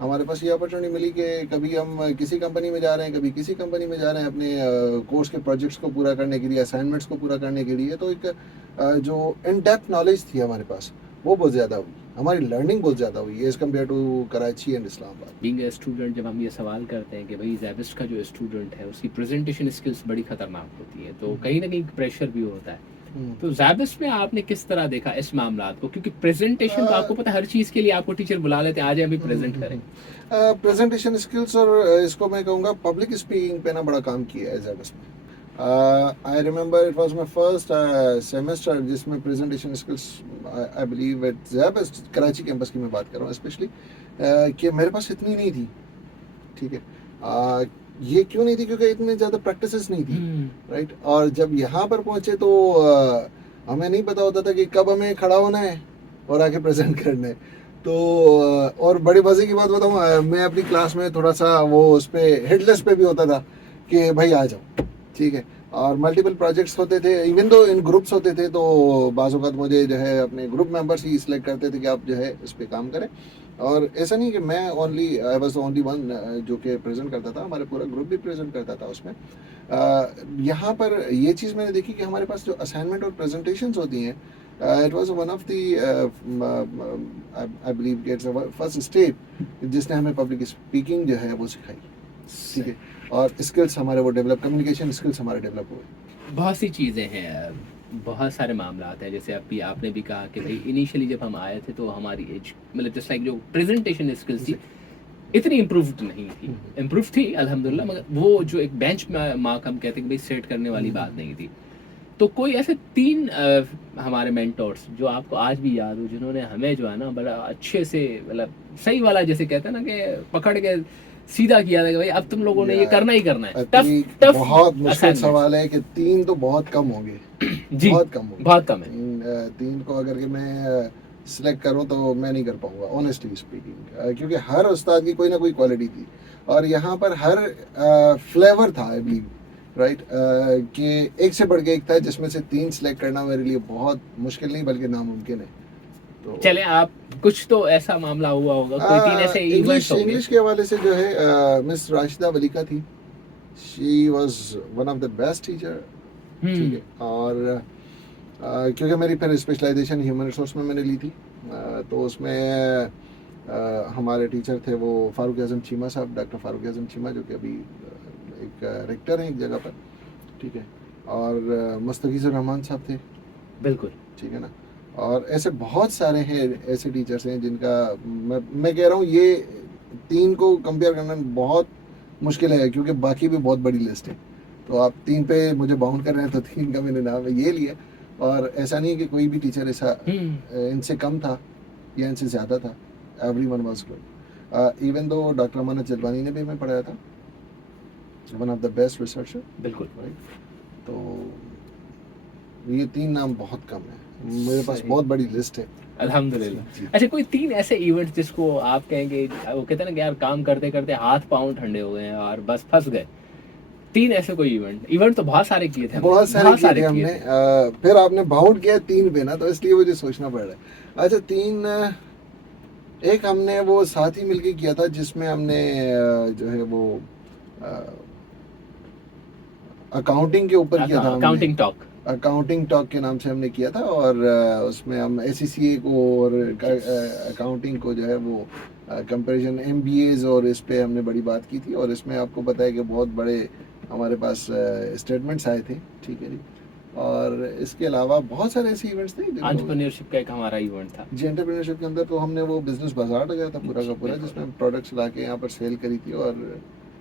ہمارے پاس یہ اپرچونیٹی ملی کہ کبھی ہم کسی کمپنی میں جا رہے ہیں, کبھی کسی کمپنی میں جا رہے ہیں اپنے کورس کے پروجیکٹس کو پورا کرنے کے لیے, اسائنمنٹس کو پورا کرنے کے لیے. تو ایک جو ان ڈیپتھ نالج تھی ہمارے پاس وہ بہت زیادہ ہوئی, ہماری لرننگ بہت زیادہ ہوئی as compare to Karachi and Islamabad. Being a student جب ہم یہ سوال کرتے ہیں کہ بھائی زیبسٹ کا جو اسٹوڈنٹ ہے اس کی پریزنٹیشن اسکلس بڑی خطرناک ہوتی ہیں, تو کہیں نہ کہیں پریشر بھی ہوتا ہے. تو زیبسٹ میں آپ نے کس طرح دیکھا اس معاملات کو, کیونکہ پریزنٹیشن تو آپ کو پتہ ہر چیز کے لیے آپ کو ٹیچر بلا لیتے ہیں, آج ہم بھی پریزنٹ کریں. پریزنٹیشن اسکلس اور اس کو میں کہوں گا پبلک اسپیکنگ پہ نا بڑا کام کیا ہے زیبسٹ میں. I remember it was my first semester جس میں presentation skills I believe at Zebest Karachi campus کی میں بات کر رہا ہوں اسپیشلی, کہ میرے پاس اتنی نہیں تھی. ٹھیک ہے, یہ کیوں نہیں تھی کیونکہ اتنے زیادہ پریکٹسز نہیں تھی, رائٹ. اور جب یہاں پر پہنچے تو ہمیں نہیں پتا ہوتا تھا کہ کب ہمیں کھڑا ہونا ہے اور آ کے پریزنٹ کرنا ہے. تو اور بڑی مزے کی بات بتاؤں, میں اپنی کلاس میں تھوڑا سا وہ اس پہ ہیڈ لیس پہ بھی ہوتا تھا کہ بھائی آ جاؤ. ٹھیک ہے, اور ملٹیپل پروجیکٹس ہوتے تھے, ایون دو ان گروپس ہوتے تھے, تو بعض اوقات مجھے جو ہے اپنے گروپ ممبرس ہی سلیکٹ کرتے تھے کہ آپ جو ہے اس پہ کام کریں. اور ایسا نہیں کہ میں آئی واز اونلی ون جو کہ پریزنٹ کرتا تھا, ہمارے پورا گروپ بھی پریزنٹ کرتا تھا اس میں. یہاں پر یہ چیز میں نے دیکھی کہ ہمارے پاس جو اسائنمنٹ اور پریزنٹیشنز ہوتی ہیں, it was one of the I believe کہ اٹس فرسٹ اسٹیپ جس نے ہمیں پبلک اسپیکنگ جو ہے وہ سکھائی. ٹھیک ہے, اور اسکلس ہمارے وہ ڈیولپ, کمیونیکیشن اسکلس ہمارے ڈیولپ ہوئے. بہت سی چیزیں ہیں, بہت سارے معاملات ہیں, جیسے ابھی آپ نے بھی کہا کہ بھائی انیشلی جب ہم آئے تھے تو ہماری ایج مطلب جس لائک جو پریزنٹیشن اسکلس تھی اتنی امپرووڈ نہیں تھی. امپروو تھی الحمدللہ, مگر وہ جو ایک بینچ مارک ہم کہتے ہیں کہ بھائی سیٹ کرنے والی بات نہیں تھی. تو کوئی ایسے 3 ہمارے مینٹورس جو آپ کو آج بھی یاد ہو, جنہوں نے ہمیں جو ہے نا بڑا اچھے سے مطلب صحیح والا جیسے کہتے ہیں نا کہ پکڑ کے سیدھا کیا تھا کہ بھائی اب تم لوگوں نے یہ کرنا ہی کرنا ہے. بہت مشکل سوال ہے کہ 3 تو بہت کم ہوں گے. جی بہت کم ہوں گے, بہت کم ہے. 3 کو اگر کہ میں سلیکٹ کروں تو میں نہیں کر پاؤں گا آنیسٹلی اسپیکنگ, کیونکہ ہر استاد کی کوئی نہ کوئی کوالٹی تھی, اور یہاں پر ہر فلیور تھا آئی بلیو, رائٹ, کہ ایک سے بڑھ کے ایک تھا, جس میں سے 3 سلیکٹ کرنا میرے لیے بہت مشکل نہیں بلکہ ناممکن ہے. تو چلیں آپ کچھ تو ایسا معاملہ ہوا ہوگا, کوئی 3 ایسے ایونٹس ہوں گے. انگلش کے حوالے سے جو ہے مس راشدہ ولیکا تھی, she was one of the best teacher. ٹھیک ہے, اور کیونکہ میری پھر اسپیشلائزیشن ہیومن ریسورس میں نے لی تھی, تو اس میں ہمارے ٹیچر تھے وہ فاروق اعظم چیمہ صاحب, ڈاکٹر فاروق اعظم چیمہ, جو کہ ابھی ایک ریکٹر ہیں ایک جگہ پر. ٹھیک ہے, اور مستغیث الرحمان صاحب تھے. بالکل ٹھیک ہے نا, اور ایسے بہت سارے ہیں ایسے ٹیچرس ہیں جن کا میں کہہ رہا ہوں یہ 3 کو کمپیئر کرنا بہت مشکل ہے, کیونکہ باقی بھی بہت بڑی لسٹ ہے. تو آپ 3 پہ مجھے باؤنڈ کر رہے ہیں, تو 3 کا میں نے نام یہ لیا, اور ایسا نہیں ہے کہ کوئی بھی ٹیچر ایسا ان سے کم تھا یا ان سے زیادہ تھا. Every one was good, even though doctor امانت جلوانی نے بھی ہمیں پڑھایا تھا, one of the best researcher. بالکل, تو یہ 3 نام بہت کم ہیں, میرے پاس بہت بڑی لسٹ ہے الحمدللہ. اچھا کوئی 3 ایسے ایونٹ جس کو آپ کہیں گے, وہ کہتے ہیں نا کہ یار کام کرتے کرتے ہاتھ پاؤں ٹھنڈے ہو گئے ہیں اور بس پھنس گئے, 3 ایسے کوئی ایونٹ تو بہت سارے کیے تھے, بہت سارے کیے تھے ہم نے, پھر آپ نے باؤنڈ کیا 3 پہ نا, تو اس لیے مجھے سوچنا پڑ رہا ہے. اچھا 3, ایک ہم نے وہ ساتھ ہی مل کے کیا تھا جس میں ہم نے جو ہے وہ اکاؤنٹنگ کے اوپر کیا تھا, اکاؤنٹنگ ٹاک کے نام سے ہم نے کیا تھا, اور اس میں ہم ایس سی سی اے کو اور اکاؤنٹنگ کو جو ہے وہ کمپیریزن ایم بی ایز, اور اس پہ ہم نے بڑی بات کی تھی. اور اس میں آپ کو پتہ ہے کہ بہت بڑے ہمارے پاس اسٹیٹمنٹس آئے تھے. ٹھیک ہے جی, اور اس کے علاوہ بہت سارے ایسے ایونٹس تھے. انٹرپرینیورشپ کا ایک ہمارا ایونٹ تھا جی, انٹرپرینیورشپ کے اندر تو ہم نے وہ بزنس بازار لگایا تھا پورا کا پورا, جس میں ہم پروڈکٹس لا کے یہاں پر سیل کری تھی, اور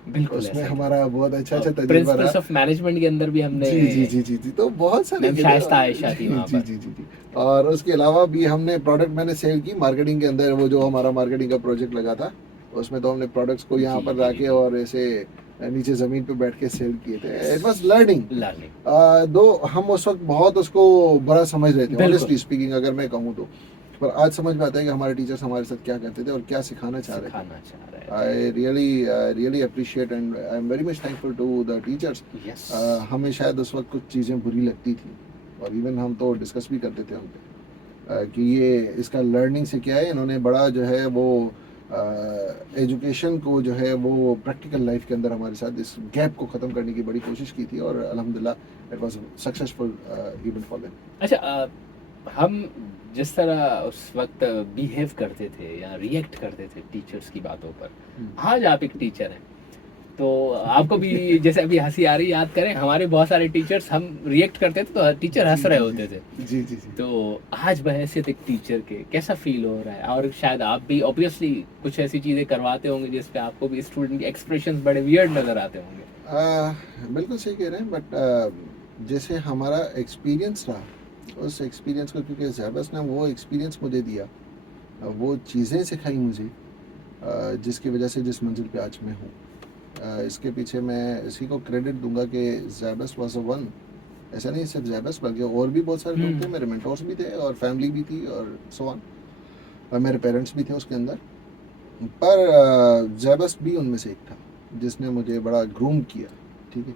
بالکل اس میں ہمارا بہت اچھا تجربہ پرنسپلز آف مینجمنٹ کے اندر بھی ہم نے, جی, تو بہت سارے شائستہ عائشہ تھی وہاں پر. جی. اور اس کے علاوہ بھی ہم نے پروڈکٹ میں نے سیل کی مارکیٹنگ کے اندر, وہ جو ہمارا مارکیٹنگ کا پروجیکٹ لگا تھا اس میں تو ہم نے پروڈکٹس کو یہاں پر لا کے اور ایسے نیچے زمین پہ بیٹھ کے سیل کیے تھے. اٹ واز لرننگ, دو ہم اس وقت بہت اس کو بڑا سمجھ رہے تھے آنیسٹلی اسپیکنگ, اگر میں کہوں تو. پر آج سمجھ میں آتا ہے کہ ہمارے ٹیچرس ہمارے ساتھ کیا کرتے تھے اور کیا سکھانا چاہ رہے تھے. I really appreciate and I'm very much thankful to the teachers. ہمیں شاید اس وقت کچھ چیزیں بری لگتی تھیں, اور ایون ہم تو ڈسکس بھی کرتے تھے ان پہ کہ یہ اس کا لرننگ سے کیا ہے. انہوں نے بڑا جو ہے وہ ایجوکیشن کو جو ہے وہ پریکٹیکل لائف کے اندر ہمارے ساتھ اس گیپ کو ختم کرنے کی بڑی کوشش کی تھی، اور الحمدللہ it was successful even for them. اچھا، ہم جس طرح اس وقت بیہیو کرتے تھے یا ریئیکٹ کرتے تھے ٹیچرس کی باتوں پر، آج آپ ایک ٹیچر ہیں تو آپ کو بھی جیسے ابھی ہنسی آ رہی یاد کریں، ہمارے بہت سارے ٹیچرس ہم ریئیکٹ کرتے تھے تو ٹیچر ہنس رہے ہوتے تھے. جی جی جی. تو آج بحیثیت ایک ٹیچر کے کیسا فیل ہو رہا ہے؟ اور شاید آپ بھی اوبیسلی کچھ ایسی چیزیں کرواتے ہوں گے جس پہ آپ کو بھی اسٹوڈنٹ کے ایکسپریشنز بڑے ویئرڈ نظر آتے ہوں گے. بالکل صحیح کہہ رہے ہیں، بٹ جیسے ہمارا ایکسپیرینس رہا، اس ایکسپیرینس کو کیونکہ زیبس نے وہ ایکسپیرینس مجھے دیا، وہ چیزیں سکھائی مجھے جس کی وجہ سے جس منزل پہ آج میں ہوں. اس کے پیچھے میں اسی کو کریڈٹ دوں گا کہ زیبس واز اے ون. ایسا نہیں صرف زیبس بلکہ اور بھی بہت سارے لوگ تھے، میرے مینٹورس بھی تھے اور فیملی بھی تھی اور سو آن، اور میرے پیرنٹس بھی تھے اس کے اندر. پر زیبس بھی ان میں سے ایک تھا جس نے مجھے بڑا گروم کیا. ٹھیک ہے،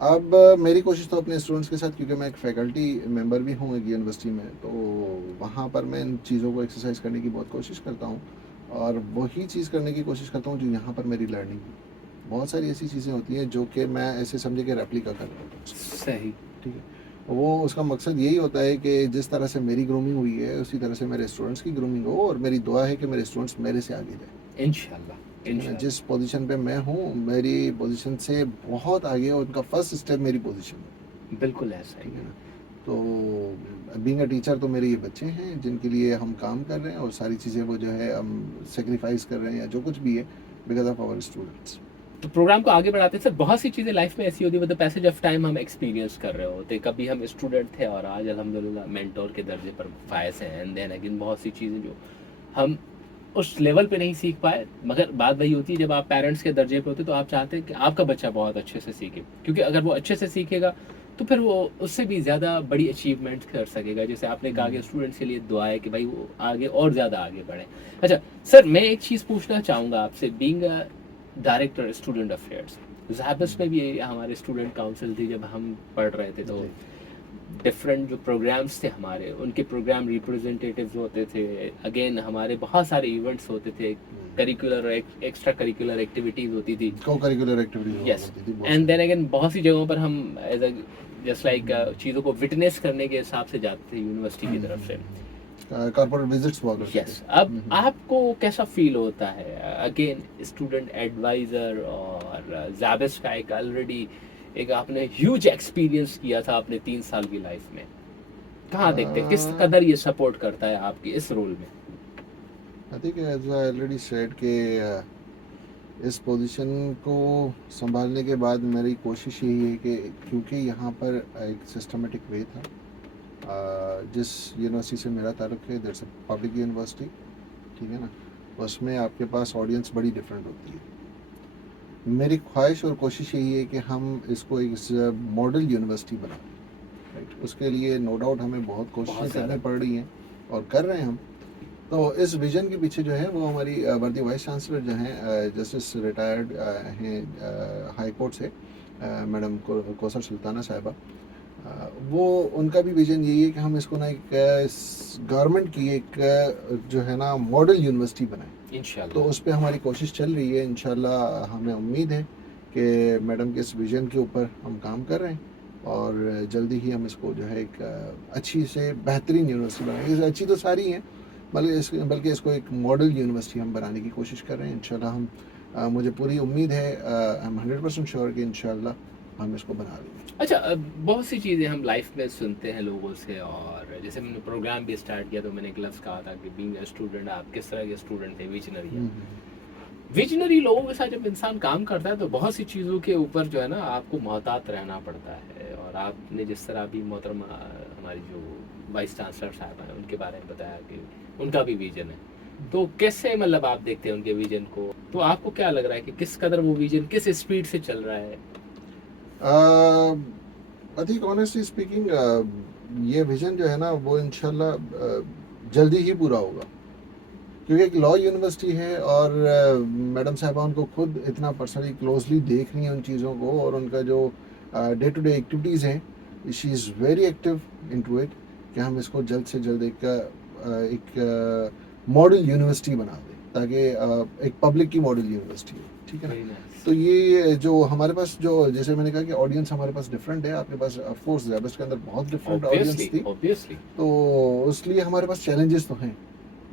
اب میری کوشش تو اپنے اسٹوڈنٹس کے ساتھ، کیونکہ میں ایک فیکلٹی ممبر بھی ہوں ایک یونیورسٹی میں، تو وہاں پر میں ان چیزوں کو ایکسرسائز کرنے کی بہت کوشش کرتا ہوں، اور وہی چیز کرنے کی کوشش کرتا ہوں جو یہاں پر میری لرننگ ہے. بہت ساری ایسی چیزیں ہوتی ہیں جو کہ میں ایسے سمجھے کہ ریپلیکا کر رہا ہوں. صحیح. ٹھیک ہے، وہ اس کا مقصد یہی ہوتا ہے کہ جس طرح سے میری گرومنگ ہوئی ہے اسی طرح سے میرے اسٹوڈنٹس کی گرومنگ ہو، اور میری دعا ہے کہ میرے اسٹوڈنٹس میرے سے آگے جائیں انشاءاللہ. جس پوزیشن پہ میں ہوں میری پوزیشن سے بہت آگے، اور ان کا فرسٹ اسٹیپ میری پوزیشن ہے. بالکل ایسا ہی ٹھیک ہے نا. تو بینگ اے ٹیچر تو میرے یہ بچے ہیں جن کے لیے ہم کام کر رہے ہیں، اور ساری چیزیں وہ جو ہے ہم سیکریفائز کر رہے ہیں یا جو کچھ بھی ہے بیکاز آف آور اسٹوڈنٹس. تو پروگرام کو آگے بڑھاتے ہیں سر. بہت سی چیزیں لائف میں ایسی ہوتی ہے، with the passage of time ہم ایکسپیرینس کر رہے ہوتے. کبھی ہم اسٹوڈنٹ تھے اور آج الحمدللہ مینٹور کے درجے پر فائز ہیں. اینڈ دین اگین بہت سی چیزیں جو ہم اس لیول پہ نہیں سیکھ پائے، مگر بات وہی ہوتی ہے جب آپ پیرنٹس کے درجے پہ ہوتے تو آپ چاہتے ہیں کہ آپ کا بچہ بہت اچھے سے سیکھے، کیونکہ اگر وہ اچھے سے سیکھے گا تو پھر وہ اس سے بھی زیادہ بڑی اچیومنٹ کر سکے گا. جیسے آپ نے کہا کہ اسٹوڈنٹس کے لیے دعا ہے کہ بھائی وہ آگے اور زیادہ آگے بڑھیں. اچھا سر، میں ایک چیز پوچھنا چاہوں گا آپ سے. بینگ ڈائریکٹر اسٹوڈنٹ افیئرس، زیبس میں بھی ہمارے اسٹوڈنٹ کاؤنسل تھی جب ہم پڑھ رہے تھے، تو ڈفرینٹ جو پروگرامس تھے ہمارے، ان کے پروگرام ریپرزینٹیٹیوز ہوتے تھے. اگین ہمارے بہت سارے ایونٹس ہوتے تھے، کریکولر اور ایکسٹرا کریکولر ایکٹیویٹیز ہوتی تھی. Cocurricular activities yes. And then again بہت سی جگہوں پر ہم ایز اے جسٹ لائک چیزوں کو وٹنس کرنے کے حساب سے جاتے تھے یونیورسٹی کی طرف سے. کارپوریٹ وزٹس ہوا کرتے یس. اب آپ کو کیسا فیل ہوتا ہے اگین اسٹوڈنٹ ایڈوائزر، اور زیبس کا ایک آلریڈی ایک آپ نے ہیوج ایکسپیرینس کیا تھا اپنے 3 سال کی لائف میں، کہاں دیکھتے ہیں کس قدر یہ سپورٹ کرتا ہے آپ کی اس رول میں؟ I think as I already said کہ اس پوزیشن کو سنبھالنے کے بعد میری کوشش یہی ہے کہ کیونکہ یہاں پر ایک سسٹمیٹک وے تھا، جس یونیورسٹی سے میرا تعلق ہے دیٹس اے پبلک یونیورسٹی. ٹھیک ہے نا، اس میں آپ کے پاس آڈینس بڑی ڈفرینٹ ہوتی ہے. میری خواہش اور کوشش یہی ہے کہ ہم اس کو ایک ماڈل یونیورسٹی بنائیں. رائٹ، اس کے لیے نو ڈاؤٹ ہمیں بہت کوششیں کرنی پڑ رہی ہیں اور کر رہے ہیں ہم. تو اس ویژن کے پیچھے جو ہے وہ ہماری وردی وائس چانسلر جو ہیں جسٹس ریٹائرڈ ہیں ہائی کورٹ سے، میڈم کوثر سلطانہ صاحبہ، وہ ان کا بھی ویژن یہی ہے کہ ہم اس کو نا ایک گورنمنٹ کی ایک جو ہے نا ماڈل یونیورسٹی بنائیں. انشاءاللہ. تو اس پہ ہماری کوشش چل رہی ہے. انشاءاللہ ہمیں امید ہے کہ میڈم کے اس ویژن کے اوپر ہم کام کر رہے ہیں، اور جلدی ہی ہم اس کو جو ہے ایک اچھی سے بہترین یونیورسٹی بنائیں گے. اچھی تو ساری ہیں، بلکہ اس کو ایک ماڈل یونیورسٹی ہم بنانے کی کوشش کر رہے ہیں. انشاءاللہ ہم مجھے پوری امید ہے، آئی ایم 100% شیور کہ انشاءاللہ ہم اس کو بنا لیں گے. اچھا، بہت سی چیزیں ہم لائف میں سنتے ہیں لوگوں سے، اور جیسے میں نے پروگرام بھی اسٹارٹ کیا تو میں نے ایک لفظ کہا تھا کہ بینگ اے اسٹوڈنٹ آپ کس طرح کے اسٹوڈنٹ تھے، ویژنری. ویژنری لوگوں کے ساتھ جب انسان کام کرتا ہے تو بہت سی چیزوں کے اوپر جو ہے نا آپ کو محتاط رہنا پڑتا ہے. اور آپ نے جس طرح ابھی محترمہ ہماری جو وائس چانسلر صاحب ہیں ان کے بارے میں بتایا کہ ان کا بھی ویژن ہے، تو کیسے مطلب آپ دیکھتے ہیں ان کے ویژن کو؟ تو آپ کو کیا لگ رہا ہے کہ کس قدر وہ ویژن کس اسپیڈ سے چل رہا ہے؟ آئی تھنک آنیسٹلی اسپیکنگ یہ ویژن جو ہے نا وہ انشاءاللہ جلدی ہی پورا ہوگا، کیونکہ ایک لا یونیورسٹی ہے، اور میڈم صاحبہ ان کو خود اتنا پرسنلی کلوزلی دیکھ رہی ہیں ان چیزوں کو، اور ان کا جو ڈے ٹو ڈے ایکٹیویٹیز ہیں she is very active in to it کہ ہم اس کو جلد سے جلد ایک ماڈل یونیورسٹی بنا دیں. تاکہ ایک پبلک کی ماڈل یونیورسٹی ہو, ٹھیک ہے نا. Very nice. تو یہ جو ہمارے پاس جو جیسے میں نے کہا کہ آڈینس ہمارے پاس ڈفرینٹ ہے, آپ کے پاس آف کورس زیبسٹ کے اندر بہت ڈفرینٹ آڈینس Obviously, تھی, obviously. تو اس لیے ہمارے پاس چیلنجز تو ہیں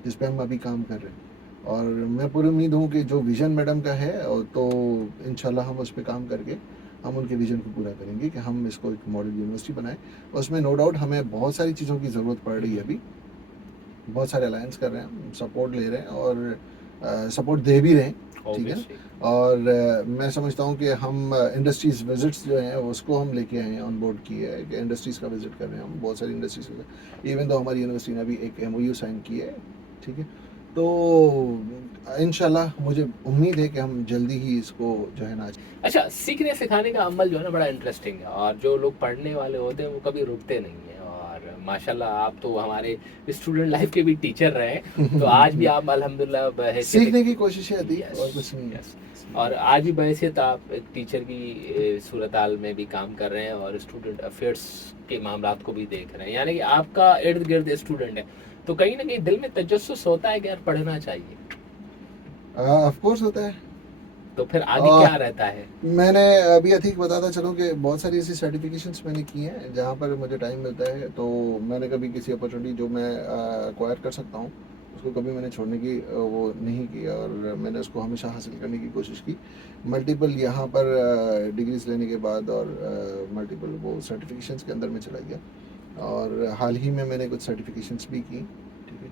جس پہ ہم ابھی کام کر رہے ہیں, اور میں پوری امید ہوں کہ جو ویژن میڈم کا ہے تو انشاءاللہ ہم اس پہ کام کر کے ہم ان کے ویژن کو پورا کریں گے کہ ہم اس کو ایک ماڈل یونیورسٹی بنائیں. اس میں نو ڈاؤٹ ہمیں بہت ساری چیزوں کی ضرورت پڑ رہی ہے, ابھی بہت سارے الائنس کر رہے ہیں, سپورٹ لے رہے ہیں اور سپورٹ دے بھی رہے ہیں, ٹھیک ہے. Obviously. اور میں سمجھتا ہوں کہ ہم انڈسٹریز وزٹس جو ہیں اس کو ہم لے کے آئے ہیں, آن بورڈ کیے ہے کہ انڈسٹریز کا وزٹ کر رہے ہیں ہم, بہت ساری انڈسٹریز کا, ایون تو ہماری یونیورسٹی نے ابھی ایک MOU سائن کی ہے, ٹھیک ہے. تو انشاءاللہ مجھے امید ہے کہ ہم جلدی ہی اس کو جو ہے نا. اچھا, سیکھنے سکھانے کا عمل جو ہے نا بڑا انٹرسٹنگ ہے, اور جو لوگ پڑھنے والے ہوتے ہیں وہ کبھی رکتے نہیں ہیں, اور ماشاءاللہ آپ تو ہمارے اسٹوڈنٹ لائف کے بھی ٹیچر رہے, تو آج بھی آپ الحمدللہ بحیثیت سیکھنے کی کوششیں آتی ہے اور کچھ نہیں ہے. اور آج بھی بحیثیت آپ ایک ٹیچر کی صورتحال میں بھی کام کر رہے ہیں اور اسٹوڈنٹ افیئرس کے معاملات کو بھی دیکھ رہے ہیں, یعنی کہ آپ کا ارد گرد اسٹوڈنٹ ہے, تو کہیں نہ کہیں دل میں تجسس ہوتا ہے کہ یار پڑھنا چاہیے, آف کورس ہوتا ہے. تو پھر آگے کیا رہتا ہے؟ میں نے ابھی اتھیک بتاتا چلوں کہ بہت ساری ایسی سرٹیفکیشنس میں نے کی ہیں جہاں پر مجھے ٹائم ملتا ہے, تو میں نے کبھی کسی اپرچونیٹی جو میں ایکوائر کر سکتا ہوں اس کو کبھی میں نے چھوڑنے کی وہ نہیں کی, اور میں نے اس کو ہمیشہ حاصل کرنے کی کوشش کی. ملٹیپل یہاں پر ڈگریز لینے کے بعد اور ملٹیپل وہ سرٹیفکیشنس کے اندر میں چلا گیا, اور حال ہی میں نے کچھ سرٹیفکیشنس بھی کی, ٹھیک ہے.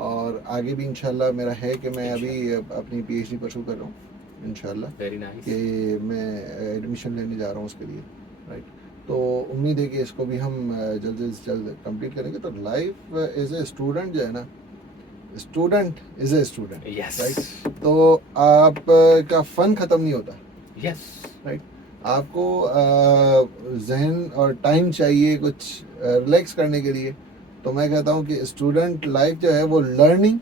اور آگے بھی انشاءاللہ میرا ہے کہ میں ابھی اپنی PhD پرسو کر رہا ہوں انشاءاللہ, ویری نائس. کہ میں ایڈمیشن لینے جا رہا ہوں اس کے لیے, رائٹ. تو امید ہے کہ اس کو بھی ہم جلد سے جلد کمپلیٹ کریں گے. تو لائف ایز اے اسٹوڈنٹ جو ہے نا, student is a student, yes right. تو آپ کا فن ختم نہیں ہوتا, یس, رائٹ. آپ کو ذہن اور ٹائم چاہیے کچھ ریلیکس کرنے کے لیے. تو میں کہتا ہوں کہ اسٹوڈنٹ لائف جو ہے وہ لرننگ,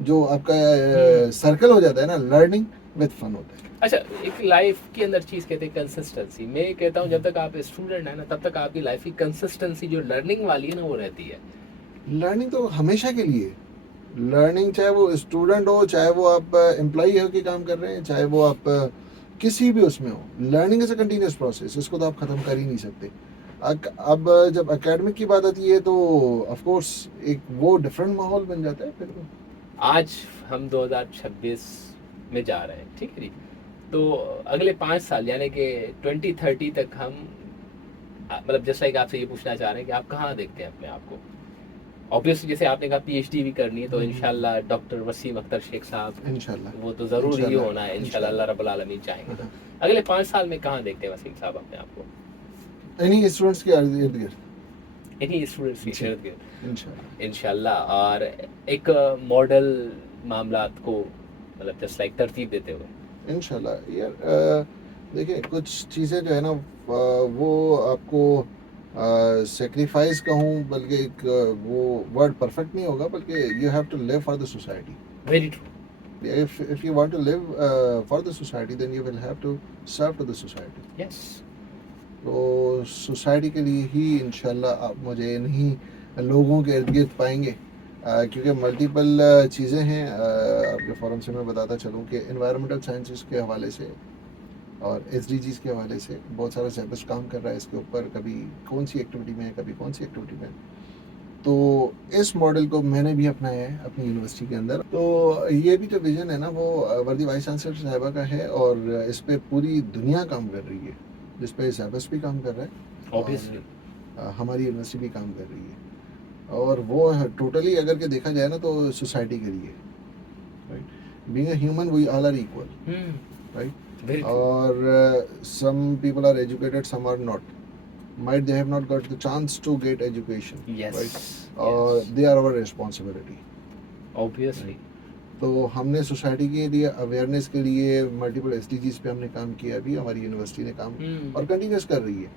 جو آپ کا سرکل ہو جاتا ہے نا, لرننگ وتھ فن ہوتا ہے. اچھا, ایک لائف کے اندر چیز کہتے ہیں کنسسٹنسی. میں کہتا ہوں جب تک آپ اسٹوڈنٹ ہیں نا تب تک آپ کی لائف کی کنسسٹنسی جو لرننگ والی ہے نا وہ رہتی ہے. لرننگ تو ہمیشہ کے لیے, لرننگ چاہے وہ اسٹوڈنٹ ہو, چاہے وہ آپ امپلائی ہو کے کام کر رہے ہیں, چاہے وہ آپ کسی بھی اس میں ہو, learning is a continuous process, اس کو تو آپ ختم کر ہی نہیں سکتے. اب جب اکیڈمک کی بات آتی ہے تو آف کورس ایک وہ ڈفرینٹ ماحول بن جاتا ہے. پھر آج ہم 2026 میں جا رہے ہیں, ٹھیک ہے جی, تو اگلے 5 سال یعنی کہ 2030 تک ہم مطلب جیسا کہ آپ سے یہ پوچھنا چاہ رہے ہیں کہ آپ کہاں دیکھتے ہیں اپنے آپ کو. obviously جیسے آپ نے کہا PhD بھی کرنی ہے, تو انشاءاللہ ڈاکٹر وسیم اختر شیخ صاحب انشاءاللہ وہ تو ضرور ہی ہونا ہے انشاءاللہ, اللہ رب العالمین چاہیں گے. تو اگلے 5 سال میں کہاں دیکھتے ہیں وسیم صاحب اپنے آپ کو؟ انہی اسٹوڈنٹس کے ارد گرد, انہی اسٹوڈنٹس کے ارد گرد انشاءاللہ انشاءاللہ, اور ایک ماڈل معاملات کو مطلب جسٹ لائک ترتیب دیتے ہوئے انشاءاللہ. یار دیکھیں کچھ چیزیں جو ہے نا وہ آپ کو سیکریفائز کہوں, بلکہ ایک وہ ورڈ پرفیکٹ نہیں ہوگا, بلکہ you have to live for the society. Very true. If you want to live for the society, then you will have to serve to the society. یس. تو سوسائٹی کے لیے ہی انشاءاللہ آپ مجھے نہیں لوگوں کے ارد گرد پائیں گے, کیونکہ ملٹیپل چیزیں ہیں. آپ کے فورم سے میں بتاتا چلوں کہ انوائرمنٹل سائنسز کے حوالے سے اور SDGs کے حوالے سے بہت سارا زیبسٹ کام کر رہا ہے اس کے اوپر, کبھی کون سی ایکٹیویٹی میں ہے, کبھی کون سی ایکٹیویٹی میں. تو اس ماڈل کو میں نے بھی اپنایا ہے اپنی یونیورسٹی کے اندر. تو یہ بھی جو ویژن ہے نا وہ وردی وائس چانسلر صاحبہ کا ہے, اور اس پہ پوری دنیا کام کر رہی ہے, جس پہ زیبس بھی کام کر رہا ہے, Obviously. اور ہماری یونیورسٹی بھی کام کر رہی ہے. اور وہ ٹوٹلی اگر کہ دیکھا جائے نا تو سوسائٹی کے لیے, right. Being a human we all are equal, right. Very true. اور some people are educated, some are not, might they have not got the chance to get education, yes. right, or they are our responsibility. obviously. تو ہم نے society کے لیے awareness کے لیے multiple SDGs پہ ہم نے کام کیا, ابھی ہماری یونیورسٹی نے کام اور کنٹینیوس کر رہی ہے.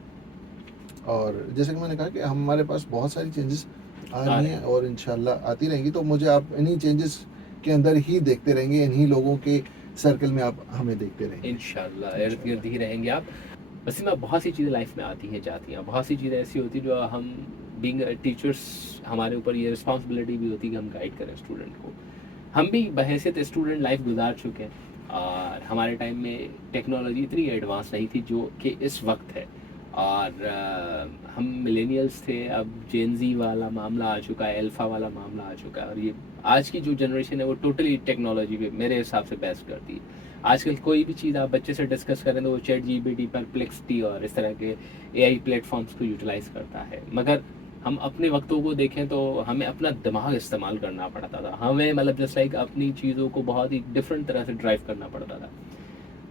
اور جیسے کہ میں نے کہا کہ ہمارے پاس بہت ساری چینجز آ رہی ہیں اور انشاءاللہ آتی رہیں گی. تو مجھے آپ انہی چینجز کے اندر ہی دیکھتے رہیں گے, انہی لوگوں کے سرکل میں آپ ہمیں دیکھتے رہیں گے انشاءاللہ ارد گرد ہی رہیں گے آپ. ویسے میں بہت سی چیزیں لائف میں آتی ہیں جاتی ہیں, بہت سی چیزیں ایسی ہوتی ہیں جو ہم بینگ ٹیچرس ہمارے اوپر یہ رسپانسبلٹی بھی ہوتی ہے کہ ہم گائیڈ کریں اسٹوڈنٹ کو. ہم بھی بحیثیت اسٹوڈنٹ لائف گزار چکے ہیں اور ہمارے ٹائم میں ٹیکنالوجی اتنی ایڈوانس نہیں تھی جو کہ اس وقت ہے. اور ہم ملینیلس تھے, اب جین زی والا معاملہ آ چکا ہے, الفا والا معاملہ آ چکا ہے, اور یہ آج کی جو جنریشن ہے وہ ٹوٹلی ٹیکنالوجی پہ میرے حساب سے بیسٹ کرتی ہے. آج کل کوئی بھی چیز آپ بچے سے ڈسکس کریں تو وہ chat G P T, perplexity اور اس طرح کے اے آئی پلیٹ فارمس کو یوٹیلائز کرتا ہے. مگر ہم اپنے وقتوں کو دیکھیں تو ہمیں اپنا دماغ استعمال کرنا پڑتا تھا, ہمیں مطلب جس لائک اپنی چیزوں کو بہت ہی ڈفرینٹ طرح سے ڈرائیو کرنا پڑتا تھا.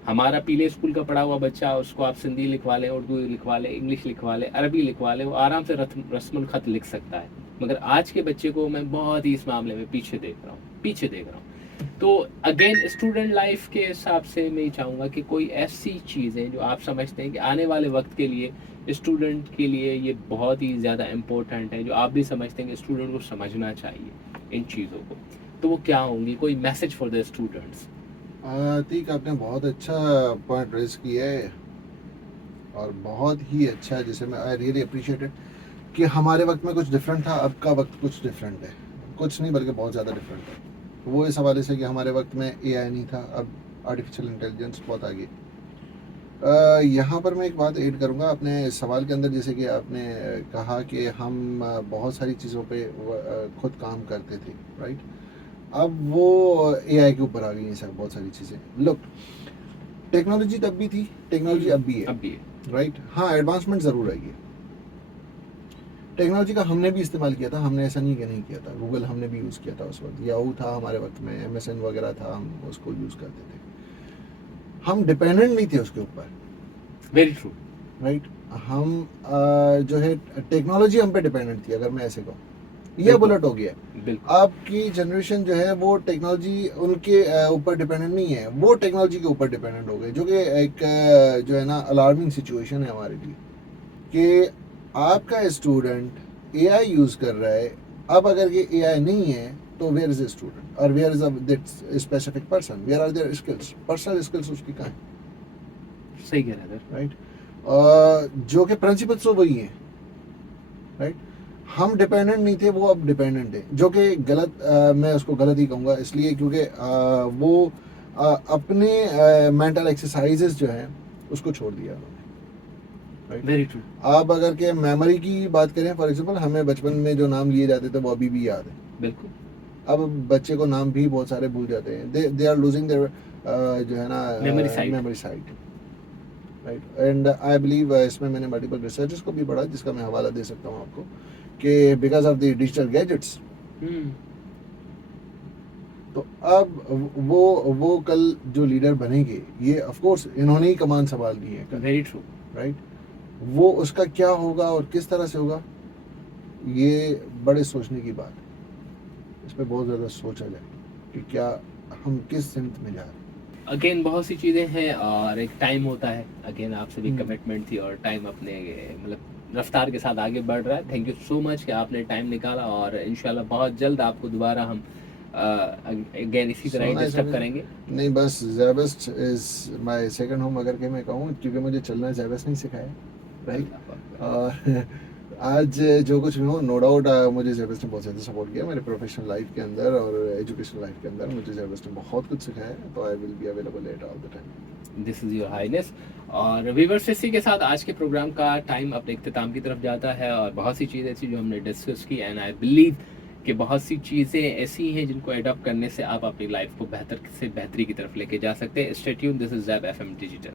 ہمارا پیلے اسکول کا پڑھا ہوا بچہ, اس کو آپ سندھی لکھوا لیں, اردو لکھوا لیں, انگلش لکھوا لیں, عربی لکھوا لیں, وہ آرام سے رسم الخط لکھ سکتا ہے. مگر آج کے بچے کو میں بہت ہی اس معاملے میں پیچھے دیکھ رہا ہوں. تو اگین اسٹوڈنٹ لائف کے حساب سے میں یہ چاہوں گا کہ کوئی ایسی چیزیں جو آپ سمجھتے ہیں کہ آنے والے وقت کے لیے اسٹوڈنٹ کے لیے یہ بہت ہی زیادہ امپورٹنٹ ہے, جو آپ بھی سمجھتے ہیں کہ اسٹوڈنٹ کو سمجھنا چاہیے ان چیزوں کو, تو وہ کیا ہوں گی؟ کوئی message for the students. Atiq, آپ نے بہت اچھا پوائنٹ ریز کیا ہے اور بہت ہی اچھا, جسے میں آئی ریئلی اپریشیٹ اٹ کہ ہمارے وقت میں کچھ ڈفرینٹ تھا, اب کا وقت کچھ ڈفرینٹ ہے. کچھ نہیں بلکہ بہت زیادہ ڈفرینٹ ہے. وہ اس حوالے سے کہ ہمارے وقت میں اے آئی نہیں تھا, اب آرٹیفیشیل انٹیلیجنس بہت آگے. یہاں پر میں ایک بات ایڈ کروں گا اپنے سوال کے اندر, جیسے کہ آپ نے کہا کہ ہم بہت ساری چیزوں پہ خود کام کرتے تھے, رائٹ. اب وہ اے آئی کے اوپر آ گئی ہیں سر بہت ساری چیزیں. لک, ٹیکنالوجی تب بھی تھی, ٹیکنالوجی اب بھی ہے, رائٹ. ہاں, ایڈوانسمنٹ ضرور آئی ہے. ٹیکنالوجی کا ہم نے بھی استعمال کیا تھا, ہم نے ایسا نہیں کہ نہیں کیا تھا. گوگل ہم نے بھی یوز کیا تھا اس وقت, یاہو تھا ہمارے وقت میں, ایم ایس این وغیرہ تھا, ہم اس کو یوز کرتے تھے. ہم ڈپینڈنٹ نہیں تھے اس کے اوپر. Very true, right. ہم جو ہے ٹیکنالوجی ہم پہ ڈپینڈنٹ تھی, اگر میں ایسے کہوں. یہ بلٹ ہو گیا. آپ کی جنریشن جو ہے وہ ٹیکنالوجی ان کے اوپر ڈپینڈنٹ نہیں ہے, وہ ٹیکنالوجی کے اوپر ڈپینڈنٹ ہو گئے, جو کہ ایک جو ہے نا الارمنگ سچویشن ہے ہمارے لیے, کہ آپ کا اسٹوڈنٹ اے آئی یوز کر رہا ہے. اب اگر یہ اے آئی نہیں ہے تو ویئر از اے اسٹوڈنٹ, اور where is that specific person, where are there skills, personal skills اس کی کہاں ہیں؟ صحیح کہہ رہے ہیں, رائٹ. جو کہ پرنسپلس تو وہی ہیں, رائٹ. ہم ڈپینڈنٹ نہیں تھے, وہ اب ڈپینڈنٹ ہے, جو کہ غلط, میں اس کو غلط ہی کہوں گا, اس لیے کیونکہ وہ اپنے مینٹل ایکسرسائزز جو ہیں اس کو چھوڑ دیا انہوں نے. Very true. آپ اگر کہ میموری کی بات کریں, فار ایگزامپل ہمیں بچپن میں جو نام لیے جاتے تھے وہ ابھی بھی یاد ہے. بالکل. اب بچے کو نام بھی بہت سارے بھول جاتے ہیں. دے آر لوزنگ دیئر جو ہے نا memory site, right. And I believe اس میں نے ملٹیپل ریسرچز کو بھی پڑھا, جس کا میں حوالہ دے سکتا ہوں آپ کو, کہ because of the digital gadgets. تو اب وہ کل جو لیڈر بنیں گے, یہ آف کورس انہوں نے ہی کمان سنبھال لی ہے. Very true, right. وہ اس کا کیا ہوگا اور کس طرح سے ہوگا, یہ بڑے سوچنے کی بات ہے. اس پہ بہت زیادہ سوچا جائے کہ کیا ہم کس سمت میں جا رہے ہیں. اگین بہت سی چیزیں ہیں اور ایک ٹائم ہوتا ہے. اگین آپ سے بھی کمٹمنٹ تھی اور ٹائم اپنے مطلب رفتار کے ساتھ آگے بڑھ رہا ہے. تھینک یو سو مچ کہ آپ نے ٹائم نکالا, اور انشاءاللہ بہت جلد آپ کو دوبارہ ہم اگین اسی طرح ہی ڈسٹرب کریں گے. نہیں, بس زیبسٹ از مائی سیکنڈ ہوم اگر کہ میں کہوں, کیونکہ مجھے چلنا زیبسٹ نہیں سکھایا, رائٹ. آج جو کچھ بھی ہوں, نو ڈاؤٹ مجھے زیبسٹ نے بہت زیادہ سپورٹ کیا میرے پروفیشنل لائف کے اندر اور ایجوکیشنل لائف کے اندر. مجھے زیبسٹ نے بہت کچھ سکھایا, تو I will be available at all the time. This is your highness. اور ویورس, اسی کے ساتھ آج کے پروگرام کا ٹائم اپنے اختتام کی طرف جاتا ہے, اور بہت سی چیزیں ایسی جو ہم نے ڈسکس کی, اینڈ آئی بلیو کہ بہت سی چیزیں ایسی ہیں جن کو اڈاپٹ کرنے سے آپ اپنی لائف کو بہتر سے بہتری کی طرف لے کے جا سکتے ہیں. اسٹے ٹیون, دس از زیب ایف ایم ڈیجیٹل.